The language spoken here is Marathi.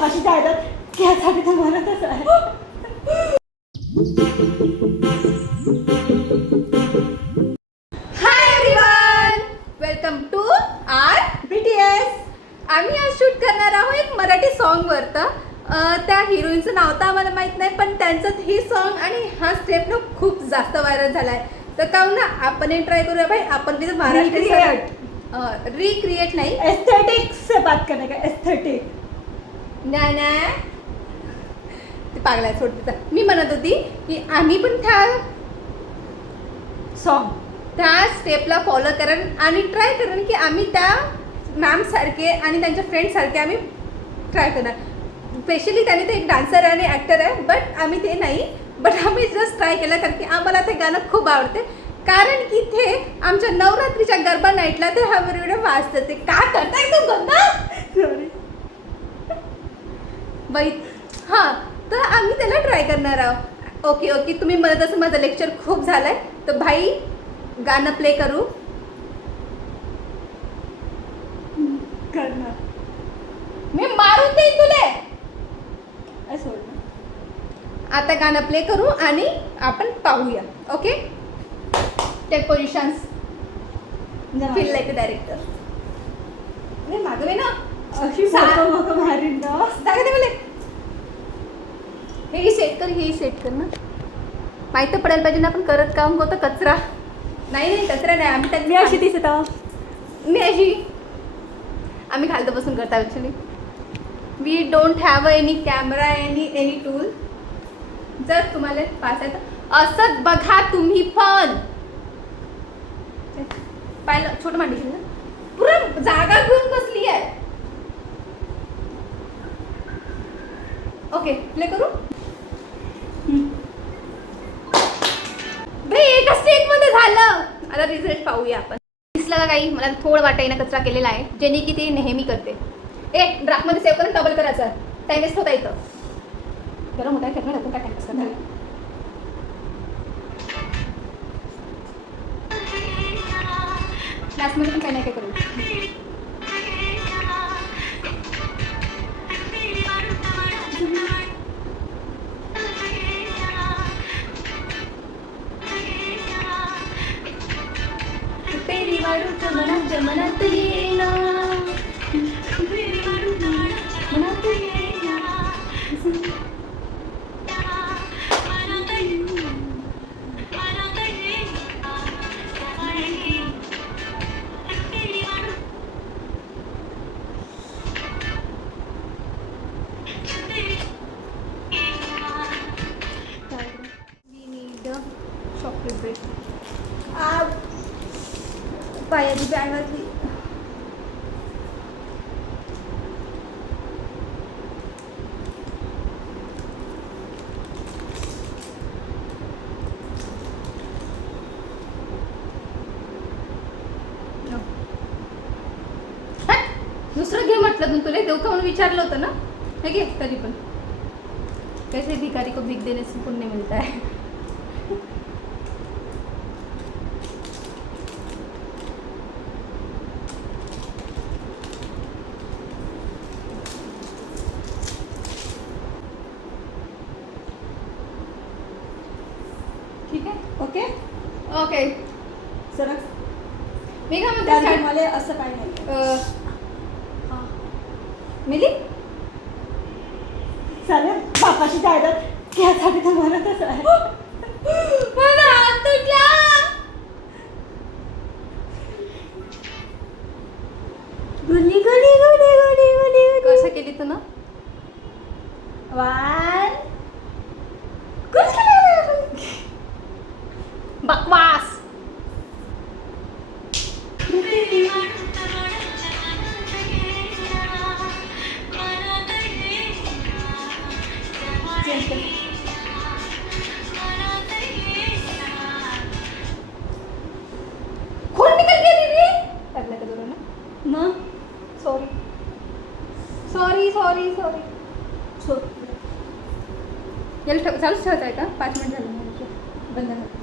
बापाशी जायदाद घ्यायसाठी तर म्हणतच आहे. Hi everyone, welcome to our BTS. आम्ही आज शूट करणार आहोत एक मराठी सॉन्गवरतं. त्या हिरोईनचं नाव तर आम्हाला माहीत नाही, पण त्यांचं हे सॉन्ग आणि हा स्टेप ना खूप जास्त व्हायरल झाला आहे. तर काहून ना आपण हे ट्राय करूया भाई. आपण भी महाराष्ट्र रिक्रिएट नाही, एस्थेटिक से बात करने का. एस्थेटिक नाही नाही, ते पागला सोडते. मी म्हणत होती की आम्ही पण त्या स्टेपला फॉलो करेन आणि ट्राय करेन की आम्ही त्या मॅमसारखे आणि त्यांच्या फ्रेंडसारखे आम्ही ट्राय करणार. स्पेशली त्याने ते एक डान्सर आणि ॲक्टर आहे, बट आम्ही ते नाही, बट आम्ही जस्ट ट्राय केलं कारण की आम्हाला ते गाणं खूप आवडते. कारण की ते आमच्या नवरात्रीच्या गरबा नाईटला ते हा व्हिडिओ वाजतं. ते का करताय तू गंदा सॉरी बाई. हां, तर आम्ही त्याला ट्राय करणार आहोत. ओके ओके, तुम्ही म्हणत असं माझं लेक्चर खूप झालं आहे, तर भाई गाणं प्ले करू करणार. मी मारून देईन तुले. सोड. आता गाणं प्ले करू आणि आपण पाहूया. Okay, take positions, feel like a director. अरे मागवे ना, अशी फोटो मारीन ना. जागा दे मला. हे सेट कर, हे सेट कर ना. माहीत तर पडायला पाहिजे ना आपण करत काम होतं. कचरा नाही नाही, कचरा नाही. आम्ही मी अशी दिसत आहो. मी अशी आम्ही खालतं बसून करता. Actually we don't have any camera any tool. जर तुम्हाला पास आहे तर असंच बघा तुम्ही पण. पाहिलं छोटं मांडी ना, पुरं जागा घेऊन बसली आहे. ओके, प्ले करू भाई. एका स्टेप मध्ये झालं. आता रिझल्ट पाहूया आपण. दिसलं का काही? मला थोडं वाटायला कचरा केलेला आहे, जेणे की ते नेहमी करते. ड्राफ्टमध्ये सेव्ह करून डबल करायचं. टाइम वेस्ट होता इथं. गरम होत आहे, खेळणं टाकून काय टाइम वेस्ट करणार. क्लासमध्ये पण काही नाही काय करू. तेरी वाढून मनात मनात येईना, मनात येईना. We need a chocolate break. पायाची बँड वाजली. दुसरं घे म्हटलं तुला देऊ का म्हणून विचारलं होतं ना. हे घे. तरी पण कैसे भिकारी को भीख देने से पुण्य मिलता है. ठीक आहे. Okay okay, sir. मी काय म्हणते मला असं काही नाही. मिली चालेल. बापाशी जायदाद घ्यायसाठी तर म्हणतच आहे. मला हात तुटला. गुली गुली गुली गुली गुली कसं केली तू ना. वन. बकवास. खून निकल गया दीदी. टाकलं का दोघांना? मग सॉरी सॉरी सॉरी सॉरी. याला चालूच ठेवायचं आहे का? 5 मिनिट झालं बंद झालं.